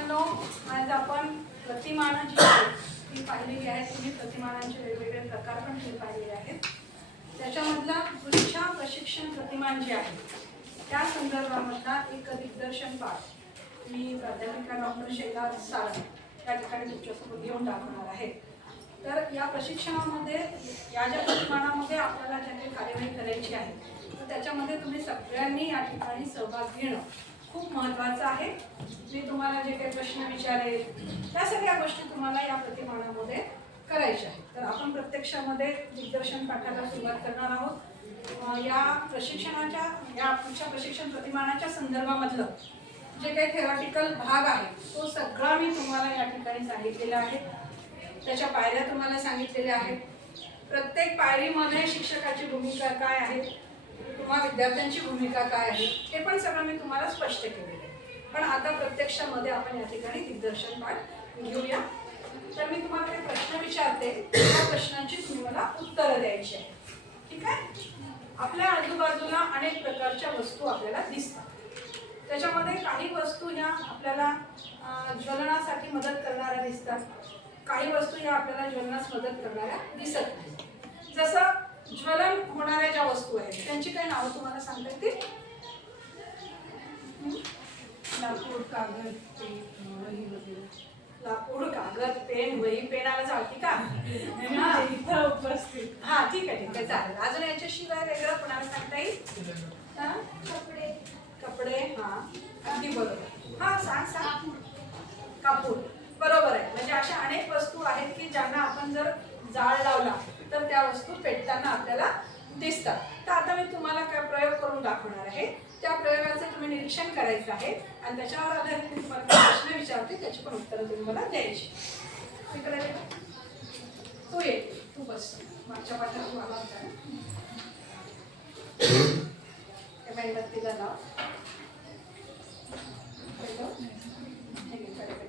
मित्रांनो आज आपण प्रतिमानाची ती पाहिलेली आहे. तुम्ही प्रतिमानांचे वेगवेगळे प्रकार पण तुम्ही पाहिलेले आहेत. त्याच्यामधला वृक्षा प्रशिक्षण प्रतिमान जे आहे त्या संदर्भामधला एक दिग्दर्शन पाठ मी प्राध्यापिका डॉक्टर शेला सारंग या ठिकाणी तुमच्यासोबत घेऊन दाखवणार आहे. तर या प्रशिक्षणामध्ये या ज्या प्रतिमानामध्ये आपल्याला ज्या काही कार्यवाही करायची आहे तर त्याच्यामध्ये तुम्ही सगळ्यांनी या ठिकाणी सहभाग घेणं खूप महत्त्वाचं आहे. मी तुम्हाला जे काही प्रश्न विचारेल त्या सगळ्या गोष्टी तुम्हाला या प्रतिमानामध्ये करायच्या आहेत. तर आपण प्रत्यक्षामध्ये दिग्दर्शन पाठाला सुरुवात करणार आहोत. या प्रशिक्षणाच्या या आमच्या प्रशिक्षण प्रतिमानाच्या संदर्भामधलं जे काही थेरॉटिकल भाग आहे तो सगळा मी तुम्हाला या ठिकाणी सांगितलेला आहे. त्याच्या पायऱ्या तुम्हाला सांगितलेल्या आहेत. प्रत्येक पायरीमध्ये शिक्षकाची भूमिका काय आहे? किंवा विद्यार्थ्यांची भूमिका काय आहे हे पण सगळं मी तुम्हाला स्पष्ट केलेलं आहे. पण आता प्रत्यक्षामध्ये आपण या ठिकाणी दिग्दर्शन पाठ घेऊया. तर मी तुम्हाला काही प्रश्न विचारते. त्या प्रश्नांची तुम्ही मला उत्तरं द्यायची आहे ठीक आहे? आपल्या आजूबाजूला अनेक प्रकारच्या वस्तू आपल्याला दिसतात. त्याच्यामध्ये काही वस्तू ह्या आपल्याला ज्वलनासाठी मदत करणाऱ्या दिसतात. काही वस्तू ह्या आपल्याला ज्वलनास मदत करणाऱ्या दिसत नाही जसं ज्वलन होणाऱ्या ज्या वस्तू आहेत त्यांची काही नावं तुम्हाला सांगता येतील? हं? लाकूड कागद पेन वही वगैरे. लाकूड कागद पेन वही पेनाला चालती का. इथं उपस्थित. हा ठीक आहे ठीक आहे चालेल. अजून याच्याशिवाय वेगळं कोणाला सांगता येईल? हा? कपडे. कपडे हा. अगदी बरोबर. हा सांग सांग. कापूर. बरोबर आहे. म्हणजे अशा अनेक वस्तू आहेत की ज्यांना आपण जर जाळ लावला तर त्या वस्तू पेटताना आपल्याला दिसतात. तर आता मी तुम्हाला काय प्रयोग करून दाखवणार आहे. त्या प्रयोगाचं तुम्ही निरीक्षण करायचं आहे. आणि त्याच्यावर आधारित मी तुम्हाला प्रश्न विचारते त्याची पण उत्तरं तुम्ही मला द्यायची. इकडे तू ये. तू बस. मागच्या पाठात तू आला होता. मेणबत्तीला लाव. Thank you घे, कडे घे.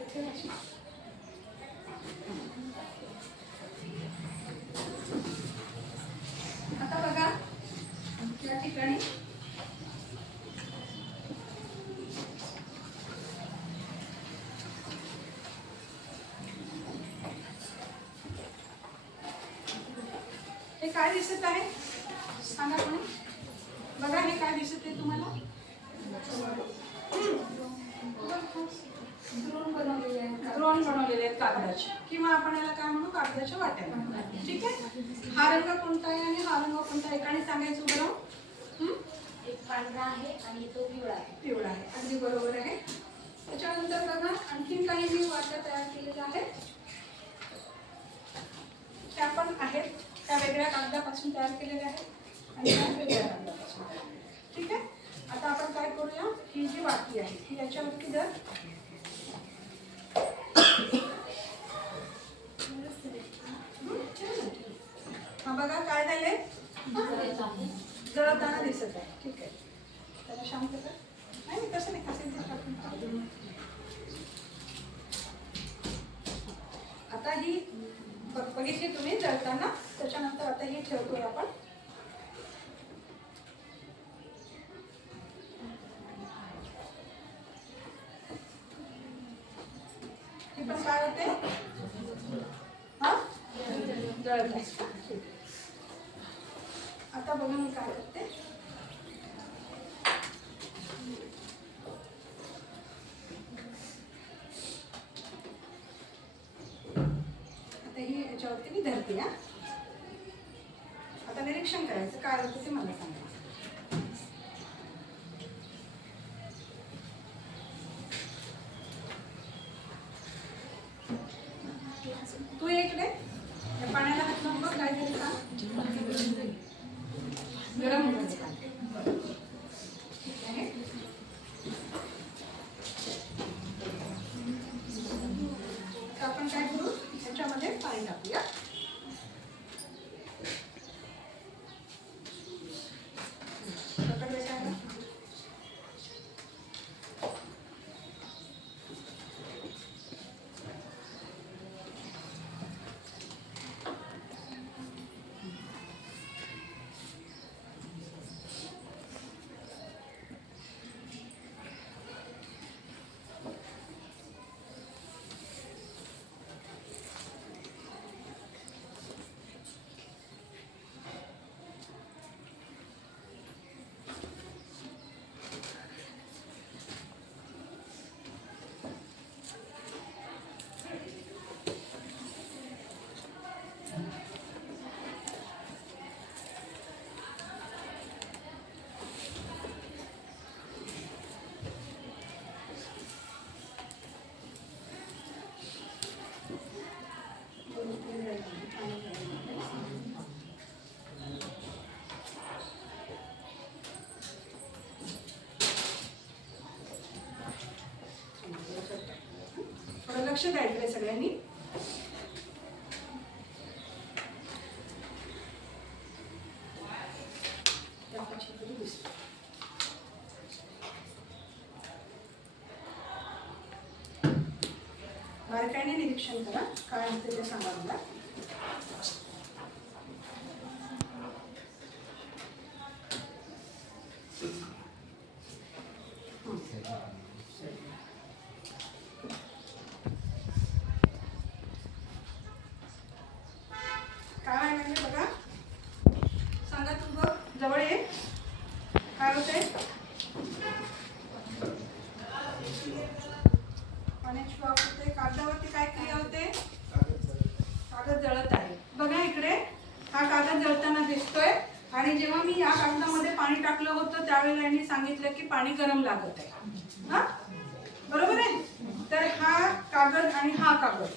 इथे बस. आता बघा या ठिकाणी हे काय दिसत आहे? सांगा कोणी बघा हे काय दिसत आहे तुम्हाला द्रोण बनवलेले आहेत द्रोण बनवलेले आहेत कागदाचे किंवा आपण याला काय म्हणू कागदाच्या वाट्या. ठीक आहे? हा रंग कोणता आहे आणि हा रंग कोणता आहे? एकाने सांगायचं बरं? एक पांढरा आहे आणि तो पिवळा आहे. पिवळा आहे. अगदी बरोबर आहे. त्याच्यानंतर बघा आणखीन काही मी वाट्या तयार केलेल्या आहेत त्या पण आहेत. त्या वेगळ्या कागदापासून तयार केलेल्या आहेत. आणि वेगळ्या कागदापासून तयार केलेल्या आहेत. ठीक आहे आता आपण काय करूया ही जी वाटी आहे ही याच्यावरती जर हा बघा काय झाले जळताना दिसत आहे ठीक आहे त्याला शांत कर नाही नाही, तसं नाही कसं ते टाकून टाकू. आता ही बघ- बघितली तुम्ही जळताना त्याच्यानंतर आता ही ठेवतोय आपण ही पण काय होते हा जळत आहे. ठीक आहे. काढते. आता ही याच्यावरती मी धरते हा आता निरीक्षण करायचं काय होतं ते मला सांगायचं तू ये इकडे या पाण्याला हात लावून बघ काय झालं का गरम होतं पाणी. ठीक आहे तर आपण काय करू याच्यामध्ये पाणी टाकूया लक्ष द्यायचं आहे सगळ्यांनी. बारकाईने निरीक्षण करा काय होते ते सांगा मला काय आहे म्हणजे बघा सांगा तू बघ जवळ ये काय होते पाण्याची वाफ होते कागदावरती काय क्रिया होते कागद जळत आहे बघा इकडे हा कागद जळताना दिसतोय आणि जेव्हा मी या कागदामध्ये पाणी टाकलं होतं त्यावेळेला यांनी सांगितलं की पाणी गरम लागत आहे. हा? बरोबर आहे? तर हा कागद आणि हा कागद.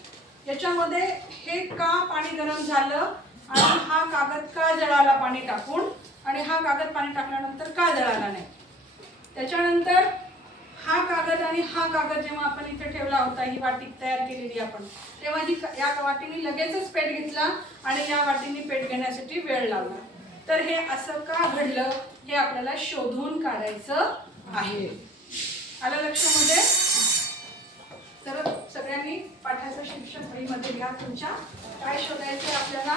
याच्यामध्ये हे का पाणी गरम झालं आणि हा कागद का जळाला पाणी टाकून आणि हा कागद पाणी टाकल्यानंतर का जळाला नाही? त्याच्यानंतर हा कागद आणि हा कागद जेव्हा आपण इथे ठेवला होता ही वाटी तयार केलेली आपण तेव्हा ही या वाटीने लगेचच पेट घेतला आणि या वाटीने पेट घेण्यासाठी वेळ लावला. तर हे असं का घडलं? हे आपल्याला शोधून काढायचं आहे. आलं लक्षामध्ये? तर सगळ्यांनी पाठाचं शिक्षण वहीमध्ये घ्या. तुमच्या काय शोधायचं आपल्याला?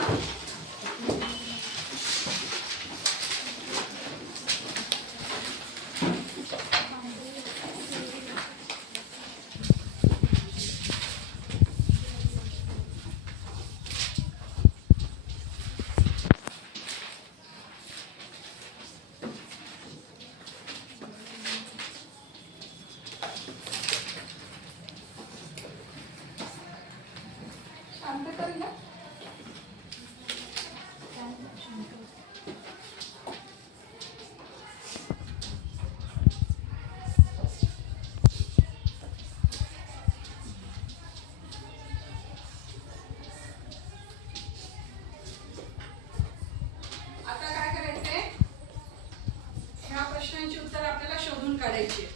शोधून काढायची.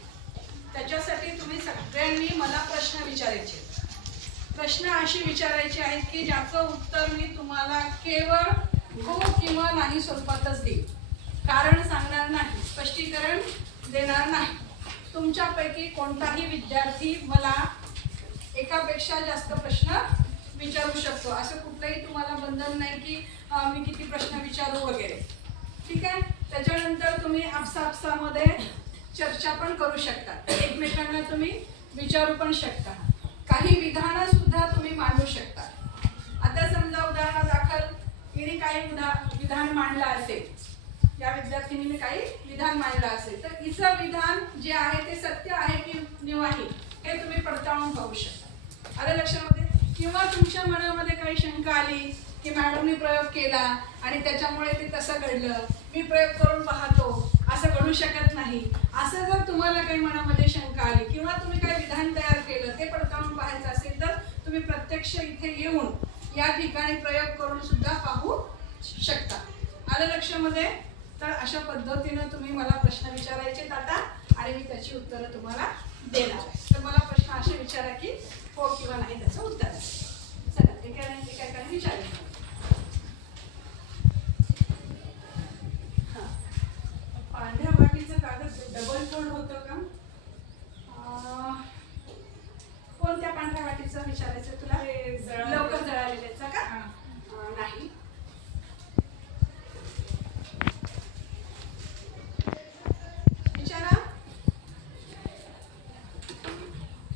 त्याच्यासाठी तुम्ही सगळ्यांनी मला प्रश्न विचारायचे. प्रश्न असे विचारायचे आहेत की ज्याचं उत्तर मी तुम्हाला केवळ हो किंवा नाही स्वरूपातच देईल कारण सांगणार नाही स्पष्टीकरण देणार नाही. तुमच्यापैकी कोणताही विद्यार्थी मला एकापेक्षा जास्त प्रश्न विचारू शकतो. असं कुठलंही तुम्हाला बंधन नाही की मी किती प्रश्न विचारू वगैरे. ठीक आहे? त्याच्यानंतर तुम्ही आपसापसामध्ये चर्चा पण करू शकता. एकमेकांना तुम्ही विचारू पण शकता. काही विधानं सुद्धा तुम्ही मांडू शकता. आता समजा उदाहरणादाखल तिने काही उदा विधान मांडलं असेल. या विद्यार्थिनीने काही विधान मांडलं असेल. तर हिचं विधान जे आहे ते सत्य आहे की निवाही हे तुम्ही पडताळून पाहू शकता. आलं लक्षामध्ये? किंवा तुमच्या मनामध्ये काही शंका आली की मॅडमने प्रयोग केला आणि त्याच्यामुळे ते तसं घडलं मी प्रयोग करून पाहतो असं घडू शकत नाही. असं जर तुम्हाला काही मनामध्ये शंका आली किंवा तुम्ही काही विधान तयार केलं ते पडताळून पाहायचं असेल तर तुम्ही प्रत्यक्ष इथे येऊन या ठिकाणी प्रयोग करून सुद्धा पाहू शकता. आलं लक्षामध्ये? तर अशा पद्धतीनं तुम्ही मला प्रश्न विचारायचे आता आणि मी त्याची उत्तरं तुम्हाला देणार आहे. तर मला प्रश्न असे विचारा की हो किंवा नाही त्याचं उत्तर आहे. चला एकाने एका एकाने विचारायचं हा. पांढऱ्या वाटीचं कागद डबल फोल्ड होतं का? कोणत्या पांढऱ्या वाटीचं विचारायचं तुला. लवकर जळालेल्याचा का? हा. नाही. विचारा.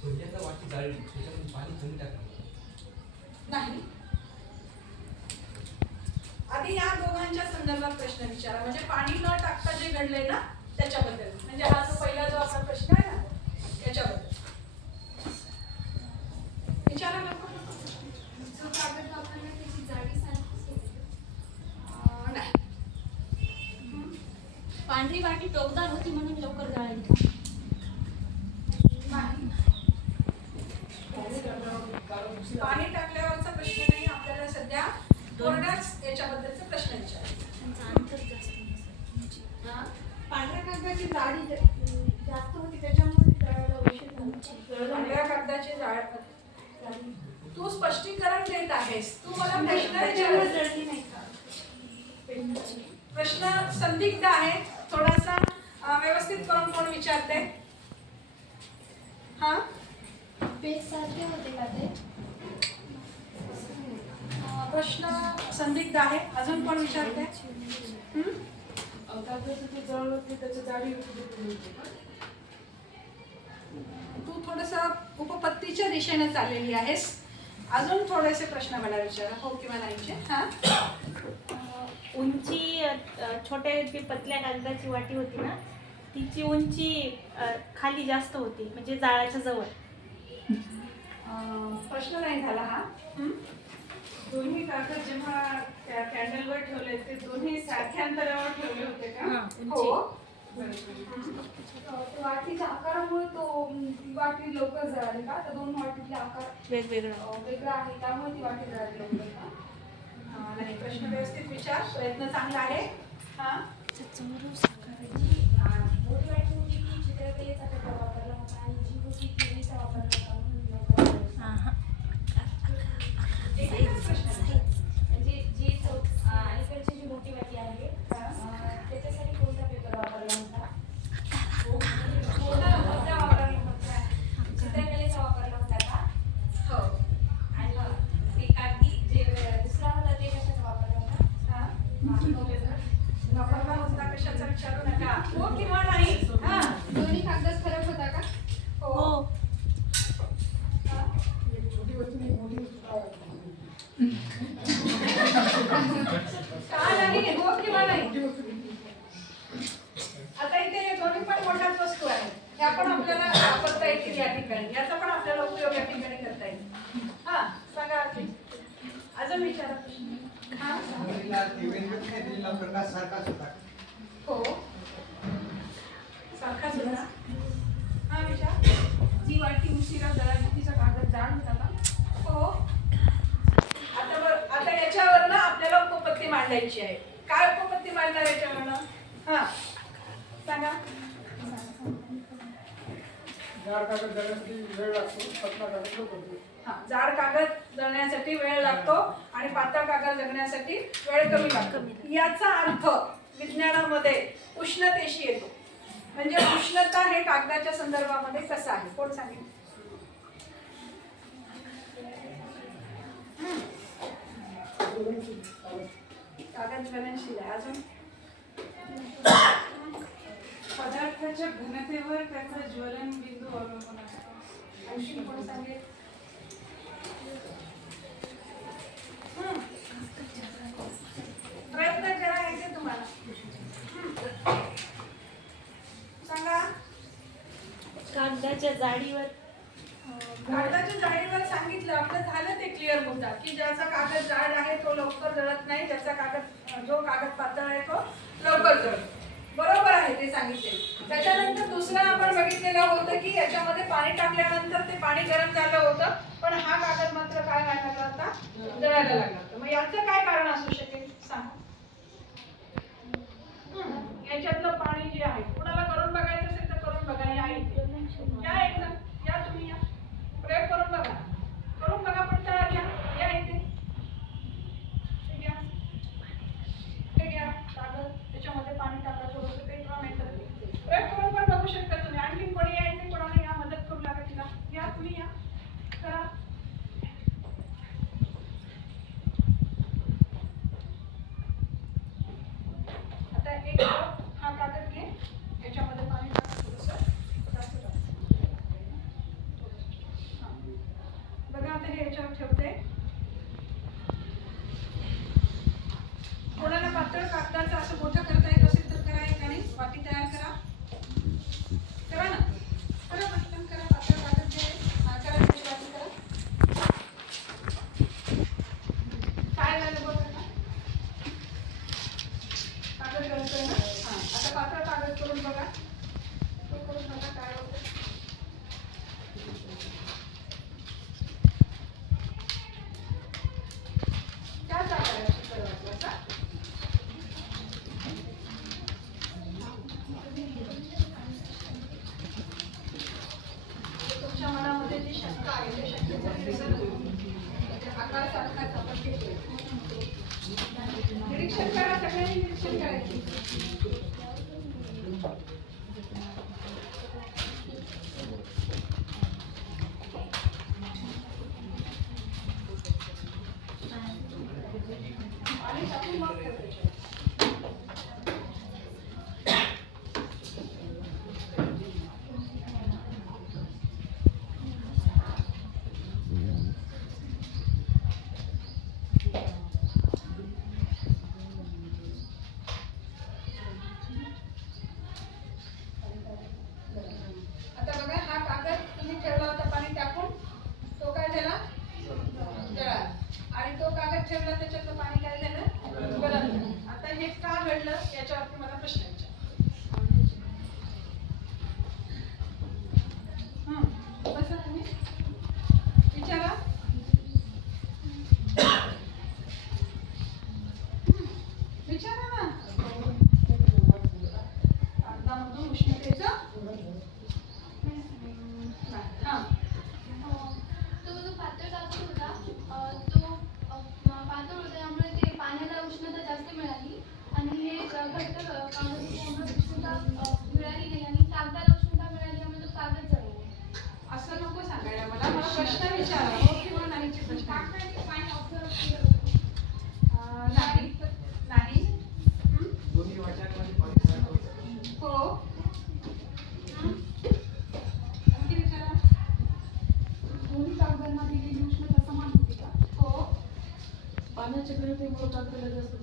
सोन्याचा वाटी जाळली त्याच्यातून पाणी कमी टाकलं नाही. आधी या दोघांच्या संदर्भात प्रश्न विचारा. म्हणजे पाणी न आता जे घडले ना त्याच्याबद्दल म्हणजे हा जो पहिला जो आपला प्रश्न आहे ना याच्याबद्दल विचारा लवकर लवकर. जो कागद वापरला त्याची जाडी सारखीच होती. अं, नाही पांढरी वाटी टोकदार होती म्हणून लवकर जळाली का? नाही पाणी टाकल्यावरचा प्रश्न नाही आपल्याला सध्या कोरड्याच याच्याबद्दलचा प्रश्न विचारायचा त्यांचं अंतर जास्त नसेल. हा? पांढऱ्या कागदाची जाडी जा- जास्त होती त्याच्यामुळे ते जळायला उशीर झाला. पांढऱ्या कागदाची जाळ तू स्पष्टीकरण देत आहेस. तू मला प्रश्न विचारत जळली नाही का? प्रश्न संदिग्ध आहे. थोडासा व्यवस्थित करून कोण विचारते हा? पेज सारखे होते का ते? अं, प्रश्न संदिग्ध आहे. अजून कोण विचारते हं? कागदाचं ते जळलं जाडी थोडस उपपत्तीच्या दिशेने चाललेली आहेस. अजून थोडेसे प्रश्न मला विचारा. हो किंवा नाहीचे हा? उंची छोट्या जी पतल्या कागदाची वाटी होती ना तिची उंची खाली जास्त होती म्हणजे जाळाच्या जवळ. प्रश्न नाही झाला हं? दोन्ही कागद जेव्हा त्या कॅन्डलवर ठेवले ते दोन्ही सारख्या अंतरावर ठेवले होते का? हा, वाटीच्या आकारामुळे तो ती वाटी लवकर जळाली का? त्या दोन वाटीतले आकार वेगवेगळं. वेगळा आहे त्यामुळे ती वाटी जळाली लवकर का? नाही प्रश्न व्यवस्थित विचार प्रयत्न चांगला आहे. हा. मोठी वाटी होती ती चित्रकलेचा पेपर वापरला होता आणि जी होती केळीचा वापरला होता वापरला होता कोणता वापरला होता वापरला होता का हो. आणि जे दुसरा होता ते कशाचा वापरला होता होता कशाचा विचारू नका हो किंवा नाही हा दोन्ही कागद फरक होता का हो हो का नाही हो किंवा नाही आता इथे दोन्ही पण मोठ्याच वस्तू आहेत ह्या पण आपल्याला वापरता येतील या ठिकाणी याचा पण आपल्याला उपयोग या ठिकाणी करता येईल हा सांगा आरती. अजून विचारा प्रश्न. हा दिलेला दिव्यांमध्ये दिलेला प्रकाश सारखाच होता हो सारखाच होता हा विचार जी वाटी उशिरा जळाली तिचा कागद जाड होता का हो आता बर आता याच्यावरनं आपल्याला उपपत्ती मांडायची आहे काय उपपत्ती मांडणार याच्यावरनं हा सांगा जाड कागद जळण्यासाठी वेळ लागतो पतला कागद लवकर हा जाड कागद जळण्यासाठी वेळ लागतो आणि पातळ कागद जळण्यासाठी वेळ कमी लागतो. याचा अर्थ विज्ञानामध्ये उष्णतेशी येतो. म्हणजे उष्णता हे कागदाच्या संदर्भामध्ये कसं आहे? कोण सांगेल? कागद ज्वलनशील आहे अजून? पदार्थाच्या घनतेवर त्याचा ज्वलन बिंदू अवलंबून असतो आणखी कोण सांगेल. प्रयत्न करा येते तुम्हाला. सांगा. कागदाच्या जाडीवर. कागदाच्या जाडीवर सांगितलं. आपलं झालं ते क्लिअर मुद्दा की ज्याचा कागद जाड आहे तो लवकर जळत नाही. ज्याचा कागद जो कागद पातळ आहे तो लवकर जळतो. बरोबर आहे ते सांगितले. त्याच्यानंतर दुसरं आपण बघितलेलं होतं की याच्यामध्ये पाणी टाकल्यानंतर ते पाणी गरम झालं होतं पण हा कागद मात्र काय व्हायला लागला होता? जळायला लागला होता. मग याचं काय कारण असू शकेल? सांग. हम्म, याच्यातलं पाणी जे आहे कुणाला करून बघायचं असेल तर करून बघा या इथे. या या तुम्ही या. प्रयोग करून बघा. करून बघा पण तयार घ्या. या इथे. घ्या. हे घ्या. कागद. त्याच्यामध्ये पाणी टाका थोडंसं ते किंवा मेंटर प्रयोग करून पण बघू शकता तुम्ही. आणखी कोणी या कोणाला या मदत करू लागा तिला. या तुम्ही या. करा. आता एक chegar aqui. Krishna. पाण्याच्या विरुद्ध मोठा जास्त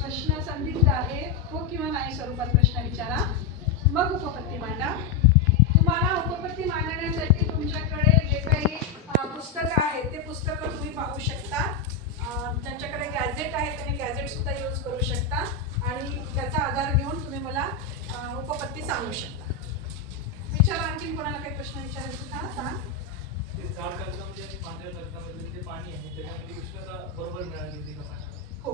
प्रश्न संदिग्ध आहे. हो किंवा नाही स्वरूपात प्रश्न विचारा. मग उपपत्ती मांडा. तुम्हाला उपपत्ती मांडण्यासाठी तुमच्याकडे जे काही पुस्तकं आहेत ते पुस्तकं तुम्ही पाहू शकता. ज्यांच्याकडे गॅजेट आहे तुम्ही गॅजेट सुद्धा यूज करू शकता. आणि त्याचा आधार घेऊन तुम्ही मला उपपत्ती सांगू शकता. विचारा आणखी कोणाला काही प्रश्न विचारायचा सांग. गाड कालकामध्ये पांढऱ्या कालकामध्ये जे पाणी आहे त्याच्यामध्ये उष्णता बरोबर मिळाली होती का पाण्याला हो.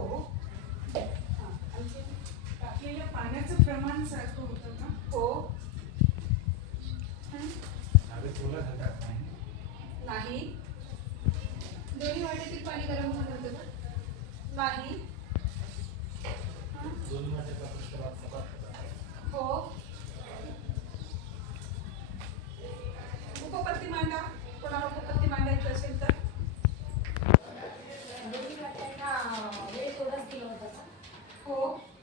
हां म्हणजे टाकलेल्या पाण्याचं प्रमाण सारखं होतं ना हो. नाही. दोन्ही वाट्यातील पाणी गरम होत होतं का? नाही. दोन्ही हो. presentar? हो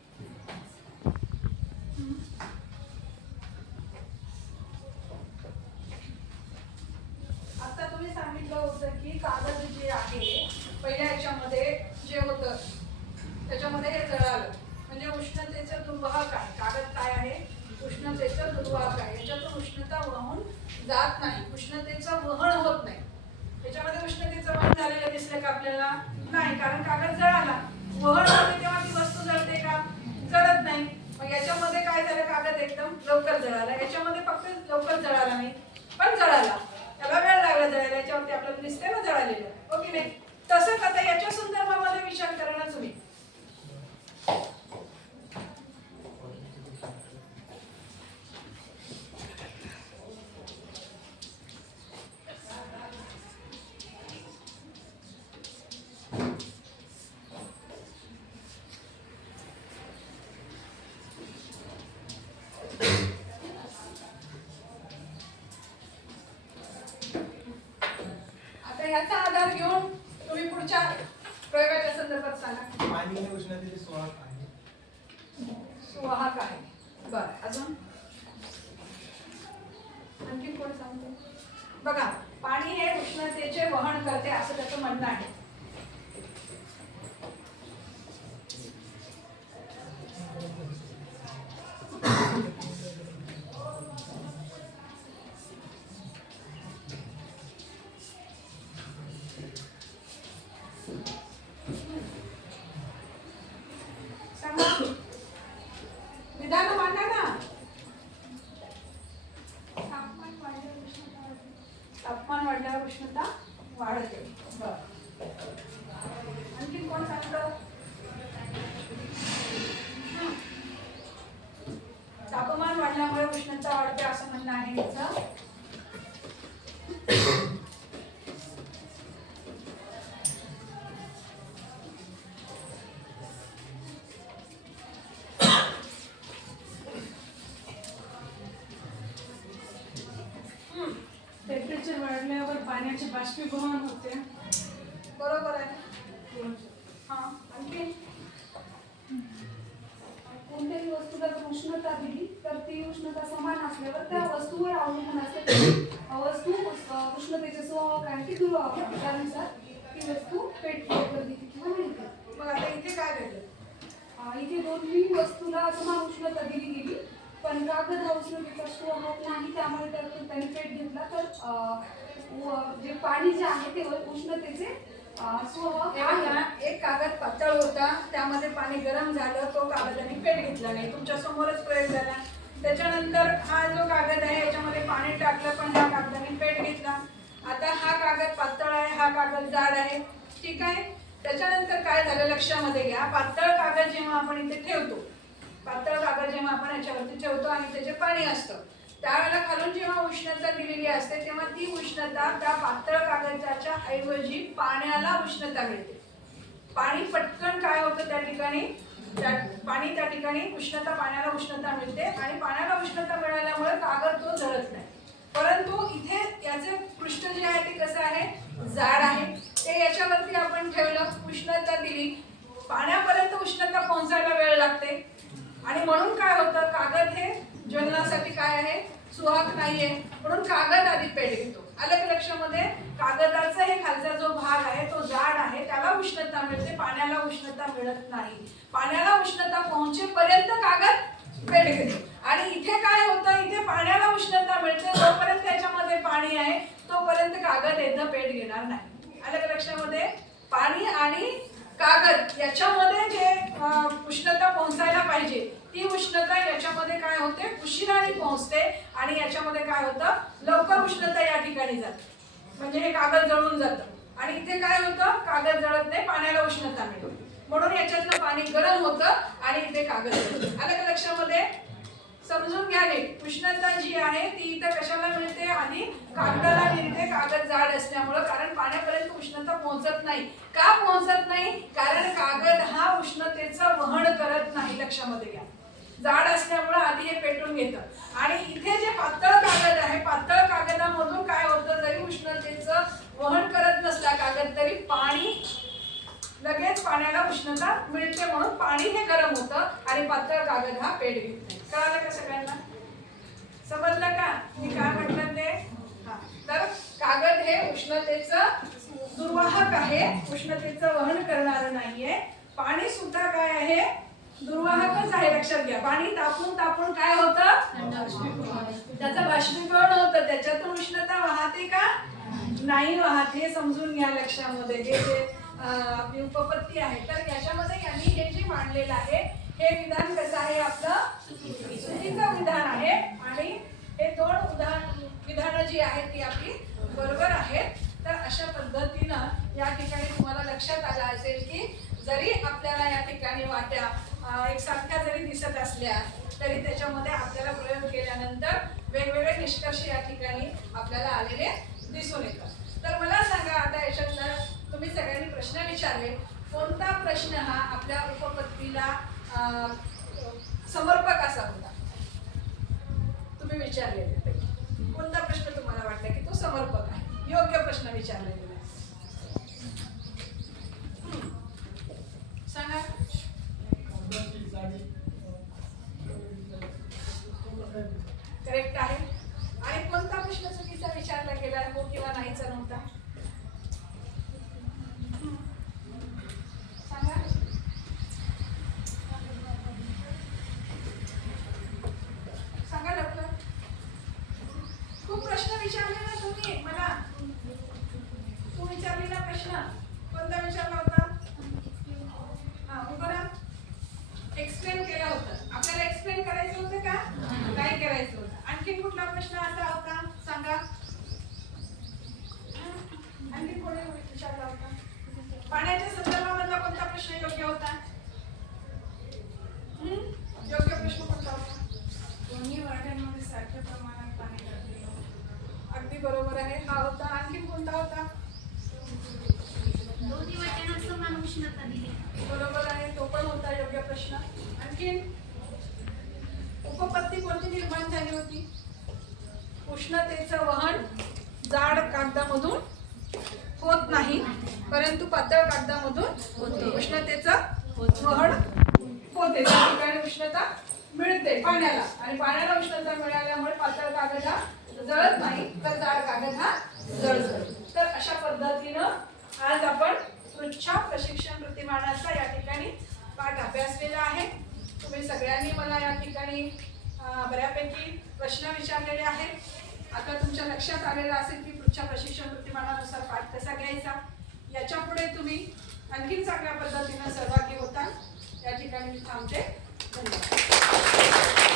आणखी कोण सांगतो बघा पाणी हे उष्णतेचे वहन करते असं त्याचं म्हणणं आहे. पाण्याचे बाष्पीभवन होते. बरोबर आहे. हा आणखी? कोणत्याही वस्तूला जर उष्णता दिली तर ती उष्णता समान असल्यावर त्या वस्तूवर अवलंबून असते. वस्तू उष्णतेचे स्वभाव काय की दुर्वाहक त्यानुसार ती वस्तू पेटते करते किंवा करत. मग आता इथे काय घडलं इथे दोन्ही वस्तूला समान उष्णता दिली गेली पण कागद हा उष्णतेचा स्वभाव नाही त्यामुळे त्यातून त्याने पेट घेतला. तर जे पाणी जे आहे ते उष्णतेचे एक कागद पातळ होता. त्यामध्ये पाणी गरम झालं. तो कागदाने पेट घेतला नाही. तुमच्या समोरच प्रयोग झाला. त्याच्यानंतर हा जो कागद आहे याच्यामध्ये पाणी टाकलं पण ह्या कागदाने पेट घेतला. आता हा कागद पातळ आहे हा कागद जाड आहे. ठीक आहे? त्याच्यानंतर काय झालं लक्षामध्ये घ्या. पातळ कागद जेव्हा आपण इथे ठेवतो पातळ कागद जेव्हा आपण याच्यावरती ठेवतो आणि त्याचे पाणी असतं. त्यावेळेला खालून जेव्हा उष्णता दिलेली असते तेव्हा ती उष्णता त्या पातळ कागदाच्या ऐवजी पाण्याला उष्णता मिळते. पाणी पटकन काय होतं त्या ठिकाणी? त्या पाणी त्या ठिकाणी उष्णता पाण्याला उष्णता मिळते आणि पाण्याला उष्णता मिळाल्यामुळे कागद तो धरत नाही. परंतु इथे याचे पृष्ठ जे आहे ते कसं आहे? जाड आहे. ते याच्यावरती आपण ठेवलं उष्णता दिली. पाण्यापर्यंत उष्णता पोहोचायला वेळ लागते. आणि म्हणून काय होतं? कागद हे ज्वलनासाठी काय आहे? सुहाग नाहीये. म्हणून कागद आधी पेट घेतो. अलग लक्षामध्ये कागदाचा हे खालचा जो भाग आहे तो जाड आहे त्याला उष्णता मिळते पाण्याला उष्णता मिळत नाही. पाण्याला उष्णता पोहोचेपर्यंत कागद पेट घेतो. आणि इथे काय होतं? इथे पाण्याला उष्णता मिळते जोपर्यंत त्याच्यामध्ये पाणी आहे तोपर्यंत कागद एकदा पेट घेणार नाही. अलग लक्षामध्ये पाणी आणि कागद याच्यामध्ये जे उष्णता पोहोचायला पाहिजे ती उष्णता याच्यामध्ये काय होते? उशिराने पोहोचते आणि याच्यामध्ये काय होतं? लवकर उष्णता या ठिकाणी जाते. म्हणजे हे कागद जळून जातं. आणि इथे काय होतं? कागद जळत नाही पाण्याला उष्णता मिळते. म्हणून याच्यातलं पाणी गरम होतं आणि इथे कागद जळतं. आलं का लक्षामध्ये? समजून घ्या उष्णता जी आहे ती इथं कशाला मिळते? आणि कागदाला मिळते कागद जाड असल्यामुळं कारण पाण्यापर्यंत उष्णता पोहोचत नाही. का पोहोचत नाही? कारण कागद हा उष्णतेचं वहन करत नाही. लक्षामध्ये घ्या. जाड असल्यामुळं आधी हे पेटून घेतं. आणि इथे जे पातळ कागद आहे पातळ कागदामधून काय होतं जरी उष्णतेचं वहन करत नसला कागद तरी पाणी लगेच पाण्याला उष्णता मिळते म्हणून पाणी हे गरम होतं आणि पातळ कागद हा पेट घेत नाही. कळालं का सगळ्यांना? समजलं का? मी काय म्हटलं ते? हा. तर कागद हे उष्णतेचं दुर्वाहक आहे उष्णतेचं वहन करणारं नाहीये. पाणी सुद्धा काय आहे? दुर्वाहकच आहे लक्षात घ्या. पाणी तापून तापून काय होतं? त्याचं बाष्पीभवन होतं. त्याच्यातून उष्णता वाहते का? नाही वाहत. हे समजून घ्या लक्षामध्ये. हे जे आपली उपपत्ती आहे. तर याच्यामध्ये यांनी हे जे मांडलेलं आहे हे विधान कसं आहे आपलं? चुकीचं विधान आहे. आणि हे दोन उदाहरण विधानं जी आहेत ती आपली बरोबर आहेत. तर अशा पद्धतीनं या ठिकाणी तुम्हाला लक्षात आलं असेल की जरी आपल्याला या ठिकाणी वाट्या एकसारख्या जरी दिसत असल्या तरी त्याच्यामध्ये आपल्याला प्रयोग केल्यानंतर वेगवेगळे निष्कर्ष या ठिकाणी आपल्याला आलेले दिसून येतात. तर मला सांगा आता याच्यातनं तुम्ही सगळ्यांनी प्रश्न विचारले. कोणता प्रश्न हा आपल्या उपपत्तीला समर्पक असा होता? तुम्ही विचारलेले कोणता प्रश्न तुम्हाला वाटला की तो समर्पक आहे? योग्य प्रश्न विचारलेला आहे हम्म. सांगा कागदाची जाडी करेक्ट आहे आणि कोणता प्रश्न चुकीचा विचारला गेला हो किंवा नाहीचा नव्हता हम्म. सांगा सांगा लवकर खूप प्रश्न विचारले ना तुम्ही मला तू विचारलेला प्रश्न कोणता विचारला होता हा उभं राहा एक्सप्लेन सारख्या प्रमाणात पाणी टाकलेलं होतं. अगदी बरोबर आहे हा होता आणखी कोणता होता दोन्ही वाट्यांना समान उष्णता दिली बरोबर आहे तो पण होता योग्य प्रश्न आणखीन उपपत्ती कोणती निर्माण झाली होती. उष्णतेचं वहन जाड कागदामधून होत नाही परंतु पातळ कागदामधून उष्णतेचं वहन होते. त्या ठिकाणी उष्णता मिळते पाण्याला. आणि पाण्याला उष्णता मिळाल्यामुळे पातळ कागद हा जळत नाही तर जाड कागद हा जळतो तर अशा पद्धतीनं आज आपण पृच्छा प्रशिक्षण प्रतिमानाचा या ठिकाणी पाठ अभ्यासलेला आहे. तुम्ही सगळ्यांनी मला या ठिकाणी बऱ्यापैकी प्रश्न विचारलेले आहेत. आता तुमच्या लक्षात आलेलं असेल की पुढच्या प्रशिक्षण वृत्तीमानानुसार पाठ कसा घ्यायचा? याच्यापुढे तुम्ही आणखीन चांगल्या पद्धतीनं सहभागी होता या ठिकाणी मी थांबते. धन्यवाद.